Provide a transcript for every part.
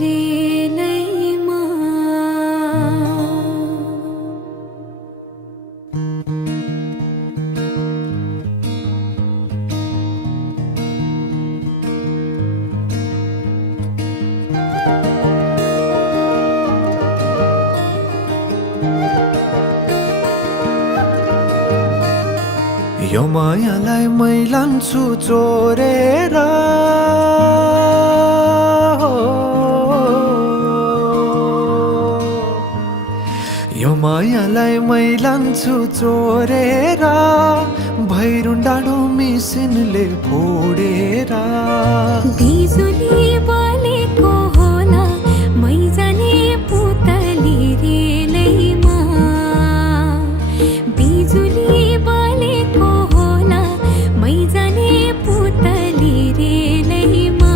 रेलैमा यो मायालाई मै लान्छु चोरेर यो मायालाई मै लान्छु चोरेर भैरुन डाँडो मिसिनले फोडेर बिजुली बलेको होला मै जाने पुतली रेलैमा बिजुली बलेको होला मै जाने पुतली रेलैमा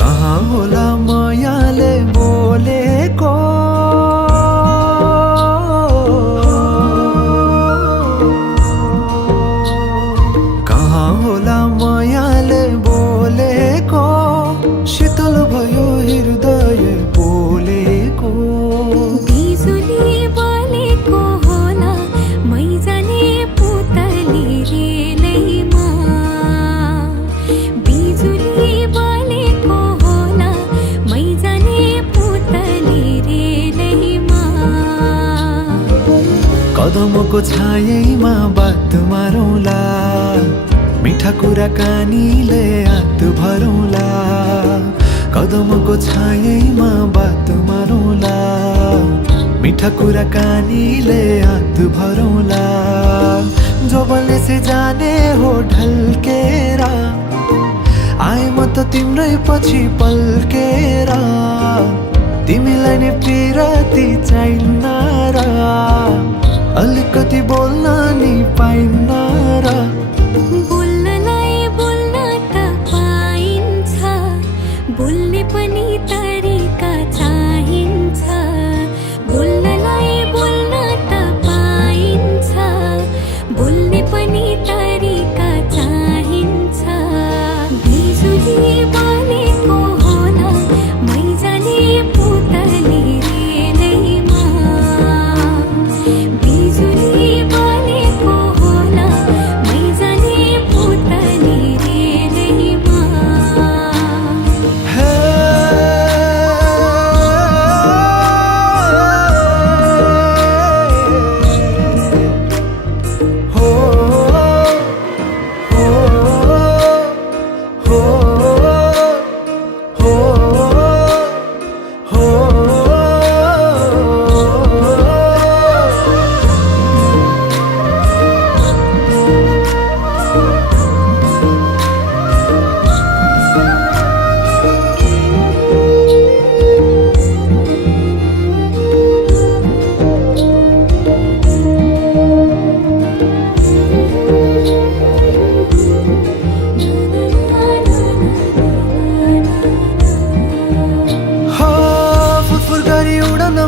कहाँ होला मायाले बोलेको शीतल भयो हृदय बोलेको बिजुली बलेको होला मै जाने पुतली रेलैमा बिजुली बलेको होला मै जाने पुतली रेलैमा कदमको छायैमा बात मारौँला मिठा कुराकानीले हात भरौँला कदमको छायैमा बात मारौँला मिठा कुराकानीले हात भरौँला जोबनले से जाने हो ढल्केर आए म त तिम्रै पछि पल्केर तिमीलाई नै पिरती चाहिन्न र अलिकति बोल्न नि पाइन्न र बोल्ने पनि तरिका चाहिन्छ बोल्नलाई बोल्न त पाइन्छ बोल्ने पनि तरिका चाहिन्छ बिजुली बलेको होला मै जाने पुतली रेलैमा बिजुली बलेको होला मै जाने पुतली रेलैमा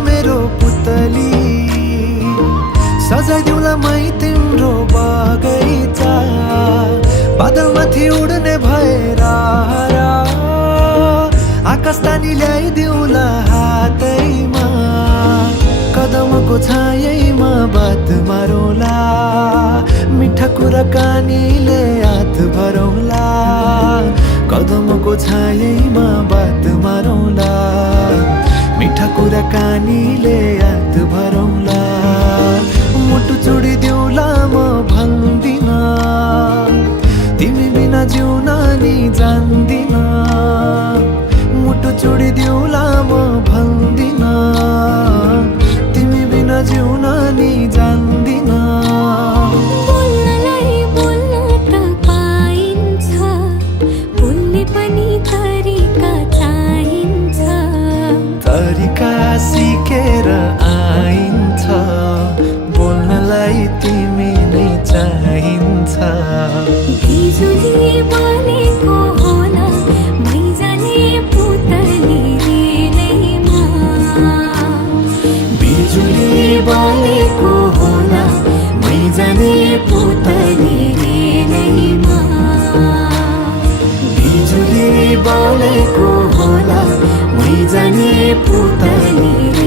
मेरो पुतली सजाइदिउँला मै तिम्रो बगैँचा बादलमाथि उड्ने भएर आकाश तानी ल्याइदिउँला हातैमा कदमको छायैमा बात मारौँला मिठा कुराकानीले हात भरौँला कदमको छायैमा बात मारौँला मिठा कुराकानीले हात भरौँला मुटु चुडिदिउँला म भन्दिन तिमी बिना जिउन नि जान्दिन मुटु चुडिदिउँला म भन्दिन तिमी बिना जिउन नि जान्दिन बोल्नलाई बोल्न त पाइन्छ बोल्ने पनि तरिका चाहिन्छ तरिका सिकेर आइन्छ बोल्नलाई तिमी नै चाहिन्छ बिजुली बलेको होला मै जाने पुतली रेलैमा बिजुली बलेको होला मै जाने पुतली रेलैमा बिजुली बलेको होला मै जाने पुतली रे